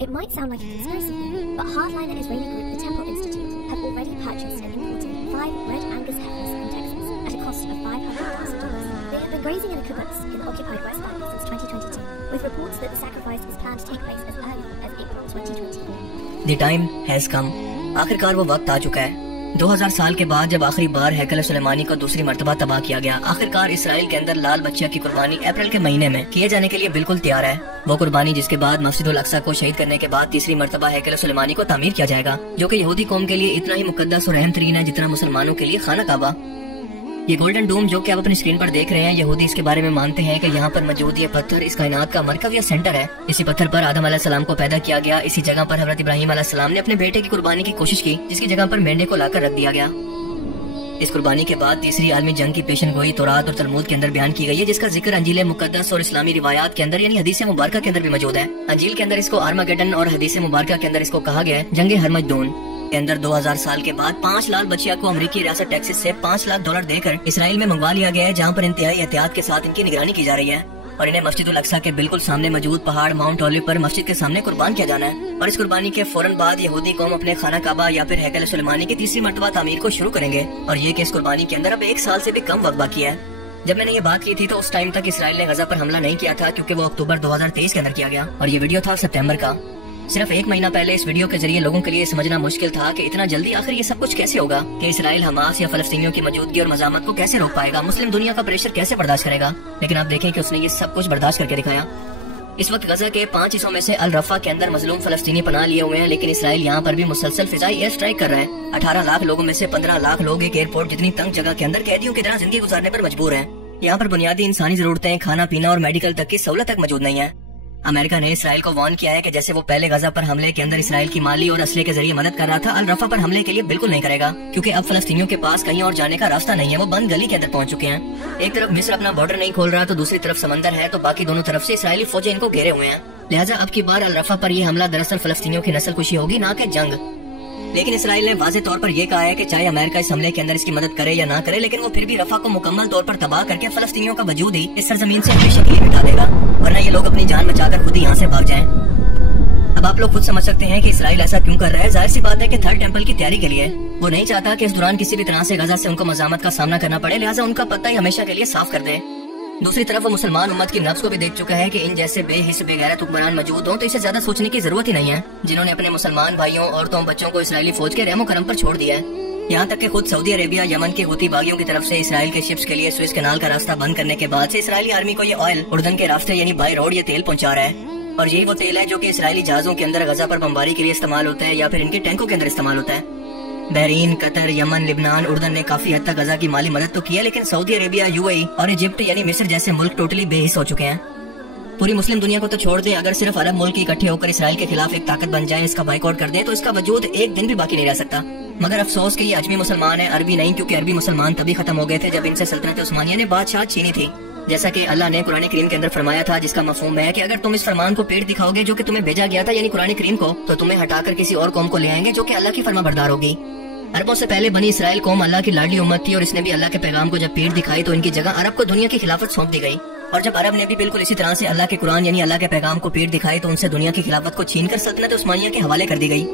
It might sound like a conspiracy theory, but hardliner Israeli group the Temple Institute have already purchased and imported 5 red Angus heifers from Texas at a cost of $500,000. They have been grazing in a kibbutz in the occupied West Bank since 2022, with reports that the sacrifice is planned to take place as early as April 2024. The time has come. आखिरकार वो वक्त आ चुका है। 2000 साल के बाद जब आखिरी बार हैकल सुलेमानी को दूसरी मर्तबा तबाह किया गया, आखिरकार इसराइल के अंदर लाल बच्चिया की कुर्बानी अप्रैल के महीने में किए जाने के लिए बिल्कुल तैयार है। वो कुर्बानी जिसके बाद मस्जिद उल अक्सा को शहीद करने के बाद तीसरी मर्तबा हैकल सुलेमानी को तामीर किया जाएगा, जो कि यहूदी कौम के लिए इतना ही मुकद्दस और अहम तरीन है जितना मुसलमानों के लिए खाना काबा। ये गोल्डन डोम जो कि आप अपनी स्क्रीन पर देख रहे हैं, यहूदी इसके बारे में मानते हैं कि यहाँ पर मौजूद ये पत्थर इस कायनात का मरकज या सेंटर है। इसी पत्थर पर आदम अलैहिस्सलाम को पैदा किया गया। इसी जगह पर हज़रत इब्राहीम अलैहिस्सलाम ने अपने बेटे की कुर्बानी की कोशिश की, जिसकी जगह पर मेंढे को लाकर रख दिया गया। इस कुर्बानी के बाद तीसरी आलमी जंग की पेशन गोई तौरात और तलमूद के अंदर बयान की गई है, जिसका जिक्र अंजील मुकद्दस और इस्लामी रिवायात के अंदर यानी हदीस मुबारका के अंदर भी मौजूद है। अंजील के अंदर इसको आर्मागेडन और हदीस मुबारका के अंदर इसको कहा गया है जंग हरमजदून। के अंदर 2000 साल के बाद 5 लाल बच्चिया को अमेरिकी रियासत टेक्सास से $5 लाख देकर इसराइल में मंगवा लिया गया है, जहाँ पर इंतहाई एहतियात के साथ इनकी निगरानी की जा रही है और इन्हें मस्जिद उल अक्सा के बिल्कुल सामने मौजूद पहाड़ माउंट ओलिव पर मस्जिद के सामने कुर्बान किया जाना है। और इस कुर्बानी के फौरन बाद यहूदी कौम अपने खाना काबा या फिर हैकल सुलेमानी की तीसरी मर्तबा तामीर को शुरू करेंगे। और ये कि इस कुर्बानी के अंदर अब 1 साल से भी कम वक्त बाकी है। जब मैंने ये बात की थी तो उस टाइम तक इसराइल ने गजा पर हमला नहीं किया था, क्योंकि वो अक्टूबर 2023 के अंदर किया गया और ये वीडियो था सितंबर का। सिर्फ 1 महीना पहले इस वीडियो के जरिए लोगों के लिए समझना मुश्किल था कि इतना जल्दी आखिर ये सब कुछ कैसे होगा, कि इसराइल हमास या फलस्तीनियों की मौजूदगी और मजामत को कैसे रोक पाएगा, मुस्लिम दुनिया का प्रेशर कैसे बर्दाश्त करेगा। लेकिन आप देखें कि उसने ये सब कुछ बर्दाश्त करके दिखाया। इस वक्त गजा के 5 हिस्सों में से अल रफा के अंदर मजलूम फलस्तीनी पनाह लिए हुए हैं, लेकिन इसराइल यहाँ पर भी मुसलसल फिजाई एयर स्ट्राइक कर रहा है। 18 लाख लोगों में से 15 लाख लोग एक एयरपोर्ट जितनी तंग जगह के अंदर कैदियों की तरह जिंदगी गुजारने पर मजबूर हैं। यहाँ पर बुनियादी इंसानी जरूरतें, खाना पीना और मेडिकल तक की सहूलत तक मौजूद नहीं है। अमेरिका ने इसराइल को वार्न किया है कि जैसे वो पहले गजा पर हमले के अंदर इसराइल की माली और असले के जरिए मदद कर रहा था, अल रफा पर हमले के लिए बिल्कुल नहीं करेगा, क्योंकि अब फलस्तीनियों के पास कहीं और जाने का रास्ता नहीं है। वो बंद गली के अंदर पहुंच चुके हैं। एक तरफ मिस्र अपना बॉर्डर नहीं खोल रहा तो दूसरी तरफ समंदर है, तो बाकी दोनों तरफ से इसराइली फौजें इनको घेरे हुए हैं। लिहाजा अब की बार अल रफा पर यह हमला दरअसल फलस्तीनियों की नस्ल कुशी होगी, ना कि जंग। लेकिन इसराइल ने वाज़ेह तौर पर यह कहा है कि चाहे अमेरिका इस हमले के अंदर इसकी मदद करे या ना करे, लेकिन वो फिर भी रफा को मुकम्मल तौर पर तबाह करके फलस्तीनियों का वजूद ही इस सरजमीन से हमेशा के लिए मिटा देगा, वरना ये लोग अपनी जान बचाकर खुद ही यहाँ से भाग जाएं। अब आप लोग खुद समझ सकते हैं कि इसराइल ऐसा क्यों कर रहा है। जाहिर सी बात है कि थर्ड टेंपल की तैयारी के लिए। वो नहीं चाहता कि इस दौरान किसी भी तरह से गजा से उनको मजामत का सामना करना पड़े, लिहाजा उनका पत्ता ही हमेशा के लिए साफ कर दे। दूसरी तरफ वो मुसलमान उम्मत की नफ्स को भी देख चुका है कि इन जैसे बेहिस बेगैरत हुक्मरान मौजूद हों तो इसे ज्यादा सोचने की जरूरत ही नहीं है, जिन्होंने अपने मुसलमान भाइयों, औरतों, बच्चों को इसराइली फौज के रहमो करम पर छोड़ दिया है। यहाँ तक कि खुद सऊदी अरेबिया यमन के हूती बागियों की तरफ से इसराइल के शिप्स के लिए सुएज कैनाल का रास्ता बंद करने के बाद से इसराइली आर्मी को ये ऑयल उर्दन के रास्ते यानी बाई रोड ये तेल पहुंचा रहा है। और यही वो तेल है जो कि इसराइली जहाजों के अंदर गजा पर बमबारी के लिए इस्तेमाल होता है या फिर इनके टैंकों के अंदर इस्तेमाल होता है। बहरीन, कतर, यमन, लिबनान, उर्दन ने काफी हद तक गजा की माली मदद तो की है, लेकिन सऊदी अरेबिया, यूएई और इजिप्ट यानी मिस्र जैसे मुल्क टोटली बेहिस हो चुके हैं। पूरी मुस्लिम दुनिया को तो छोड़ दें, अगर सिर्फ अरब मुल्क इकट्ठे होकर इसराइल के खिलाफ एक ताकत बन जाए, इसका बाइकआउट कर दें, तो इसका वजूद एक दिन भी बाकी नहीं रह सकता। मगर अफसोस कि ये अजमी मुसलमान है, अरबी नहीं, क्योंकि अरबी मुसलमान तभी खत्म हो गए थे जब इनसे सल्तनत उस्मानिया ने बादशाह छीनी थी। जैसा कि अल्लाह ने कुरान करीम के अंदर फरमाया था, जिसका मफहूम है कि अगर तुम इस फरमान को पेट दिखाओगे जो कि तुम्हें भेजा गया था यानी कुरान करीम को, तो तुम्हें हटाकर किसी और कौम को ले आएंगे जो कि अल्लाह की फरमाबरदार होगी। अरबों से पहले बनी इसराइल कौम अल्लाह की लाडली उम्मत थी और इसने भी अल्लाह के पैगाम को जब पेट दिखाई तो इनकी जगह अरब को दुनिया की खिलाफत सौंप दी गई। और जब अरब ने भी बिल्कुल इसी तरह से अल्लाह के कुरान यानी अल्लाह के पैगाम को पेट दिखाई तो उनसे दुनिया की खिलाफत को छीनकर सल्तनत उस्मानिया के हवाले कर दी गई।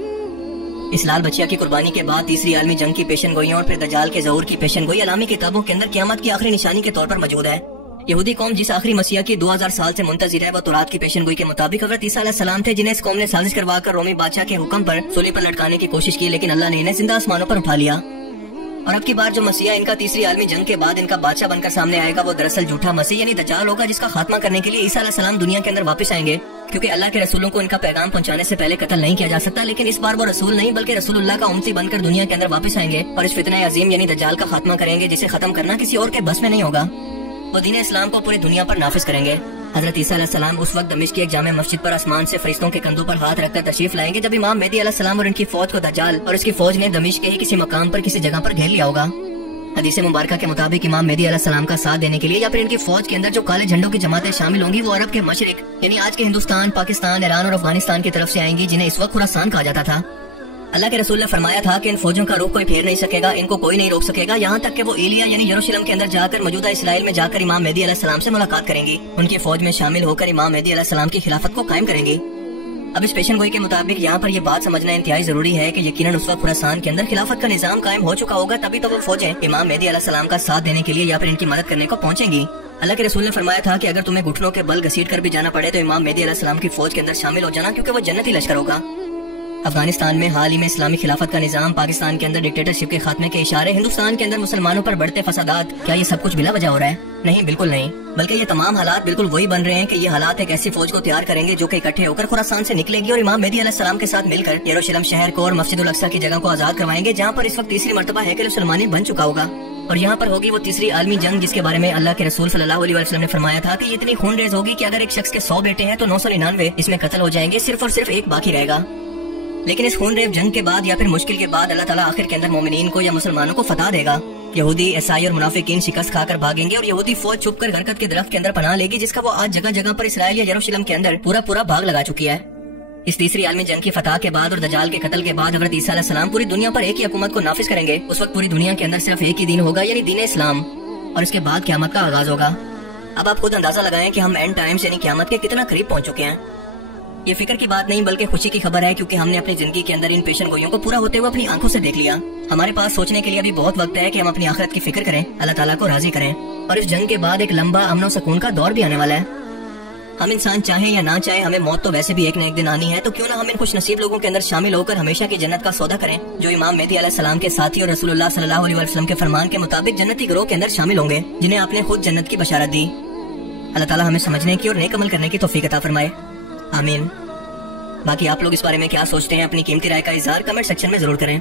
इस लाल बच्चिया की कुर्बानी के बाद तीसरी आलमी जंग की पेशन गोई और फिर दज्जाल के ज़हूर की पेशन गोई अलामी किताबों के अंदर क़यामत की आखिरी निशानी के तौर पर मौजूद है। यहूदी कौम जिस आखिरी मसीहा की 2000 साल से मुंतज़िर है, वो तौरात की पेशन गोई के मुताबिक हज़रत ईसा अलैहिस्सलाम थे, जिन्हें इस कौम ने साजिश करवाकर रोमी बादशाह के हुक्म पर सूली पर लटकाने की कोशिश की, लेकिन अल्लाह ने इन्हें जिंदा आसमानों पर उठा लिया। और अब की बार जो मसीहा इनका तीसरी आलमी जंग के बाद इनका बादशाह बनकर सामने आएगा, वो दरअसल झूठा मसीह यानी दज्जाल होगा, जिसका खात्मा करने के लिए ईसा अलैहिस्सलाम दुनिया के अंदर वापस आएंगे, क्योंकि अल्लाह के रसूलों को इनका पैगाम पहुंचाने से पहले कत्ल नहीं किया जा सकता। लेकिन इस बार वो रसूल नहीं बल्कि रसूलुल्लाह का उम्मती बनकर दुनिया के अंदर वापस आएंगे और इस फितने अजीम यानी दज्जाल का खात्मा करेंगे, जिसे खत्म करना किसी और के बस में नहीं होगा। वो दीन इस्लाम को पूरी दुनिया पर नाफिज करेंगे। हजरत ईसा अलैहिस्सलाम उस वक्त दमिश्क की एक जामे मस्जिद पर आसमान से फरिश्तों के कंधों पर हाथ रखकर तशरीफ लाएंगे जब इमाम मेहदी अलैहिस्सलाम और इनकी फौज को दज्जाल और इसकी फौज ने दमिश्क के ही किसी मकाम पर किसी जगह पर घेर लिया होगा। हदीस मुबारका के मुताबिक इमाम मेहदी अलैहिस्सलाम का साथ देने के लिए या फिर इनकी फौज के अंदर जो काले झंडों की जमातें शामिल होंगी, वो अरब के मशरिक यानी आज के हिंदुस्तान, पाकिस्तान, ईरान और अफगानिस्तान की तरफ से आएंगी, जिन्हें इस वक्त खुरासान कहा जाता था। अल्लाह के रसूल ने फरमाया था कि इन फौजों का रुख कोई फेर नहीं सकेगा, इनको कोई नहीं रोक सकेगा, यहाँ तक कि वो एलिया यानी यरूशलेम के अंदर जाकर मौजूदा इसराइल में जाकर इमाम मेहदी अलैहिस्सलाम से मुलाकात करेंगी, उनकी फौज में शामिल होकर इमाम मेहदी अलैहिस्सलाम की खिलाफत को कायम करेंगी। اب اس پیشن گوئی کے مطابق یہاں پر یہ بات سمجھنا انتہائی ضروری ہے کہ یقیناً اس وقت خراسان کے اندر خلافت کا نظام قائم ہو چکا ہوگا، تبھی تو وہ فوجیں امام مہدی علیہ السلام کا ساتھ دینے کے لیے یا پھر ان کی مدد کرنے کو پہنچیں گی۔ اللہ کے رسول نے فرمایا تھا کہ اگر تمہیں گھٹنوں کے بل گھسیٹ کر بھی جانا پڑے تو امام مہدی علیہ السلام کی فوج کے اندر شامل ہو جانا، کیونکہ وہ جنتی لشکر ہوگا۔ افغانستان میں حال ہی میں اسلامی خلافت کا نظام، پاکستان کے اندر ڈکٹیٹرشپ کے خاتمے کے اشارے، ہندوستان کے اندر مسلمانوں پر بڑھتے فسادات، کیا یہ سب کچھ بلا وجہ ہو رہا ہے؟ نہیں، بالکل نہیں، بلکہ یہ تمام حالات بالکل وہی بن رہے ہیں کہ یہ حالات ایک ایسی فوج کو تیار کریں گے جو کہ اکٹھے ہو کر خراسان سے نکلے گی اور امام مہدی علیہ السلام کے ساتھ مل کر یروشلم شہر کو اور مسجد الاقصی کی جگہ کو آزاد کروائیں گے، جہاں پر اس وقت تیسری مرتبہ ہیکل سلیمانی بن چکا ہوگا، اور یہاں پر ہوگی وہ تیسری عالمی جنگ جس کے بارے میں اللہ کے رسول صلی اللہ علیہ وسلم نے فرمایا تھا کہ یہ اتنی خون ریز ہوگی کہ اگر ایک شخص کے 100 بیٹے ہیں تو 999 اس میں قتل ہو جائیں گے، صرف اور صرف ایک باقی رہے گا۔ لیکن اس خون ریز جنگ کے بعد یا پھر مشکل کے بعد اللہ تعالیٰ آخر کے اندر مومنین کو یا مسلمانوں کو فتح دے گا۔ یہودی، عیسائی اور منافقین شکست کھا کر بھاگیں گے اور یہودی فوج چھپ کر غرقت کے درخت کے اندر پناہ لے گی، جس کا وہ آج جگہ جگہ پر اسرائیل یا یروشلم کے اندر پورا بھاگ لگا چکی ہے۔ اس تیسری عالمی جنگ کی فتح کے بعد اور دجال کے قتل کے بعد حضرت عیسیٰ علیہ السلام پوری دنیا پر ایک ہی حکومت کو نافذ کریں گے۔ اس وقت پوری دنیا کے اندر صرف ایک ہی دین ہوگا، یعنی دین اسلام، اور اس کے بعد قیامت کا آغاز ہوگا۔ اب آپ خود اندازہ لگائیں کہ ہم اینڈ ٹائمز یعنی قیامت کے کتنا قریب پہنچ چکے ہیں۔ یہ فکر کی بات نہیں بلکہ خوشی کی خبر ہے، کیونکہ ہم نے اپنی زندگی کے اندر ان پیشن گوئیوں کو پورا ہوتے ہوئے اپنی آنکھوں سے دیکھ لیا۔ ہمارے پاس سوچنے کے لیے ابھی بہت وقت ہے کہ ہم اپنی آخرت کی فکر کریں، اللہ تعالیٰ کو راضی کریں، اور اس جنگ کے بعد ایک لمبا امن و سکون کا دور بھی آنے والا ہے۔ ہم انسان چاہیں یا نہ چاہیں ہمیں موت تو ویسے بھی ایک نہ ایک دن آنی ہے، تو کیوں نہ ہم ان خوش نصیب لوگوں کے اندر شامل ہو کر ہمیشہ کی جنت کا سودا کریں، جو امام مہدی علیہ السلام کے ساتھی اور رسول اللہ صلی اللہ علیہ وسلم کے فرمان کے مطابق جنتی گروہ کے اندر شامل ہوں گے، جنہیں آپ نے خود جنت کی بشارت دی۔ اللہ تعالیٰ ہمیں سمجھنے کی اور نیک عمل کرنے کی توفیق عطا فرمائے، آمین۔ باقی آپ لوگ اس بارے میں کیا سوچتے ہیں؟ اپنی قیمتی رائے کا اظہار کمنٹ سیکشن میں ضرور کریں۔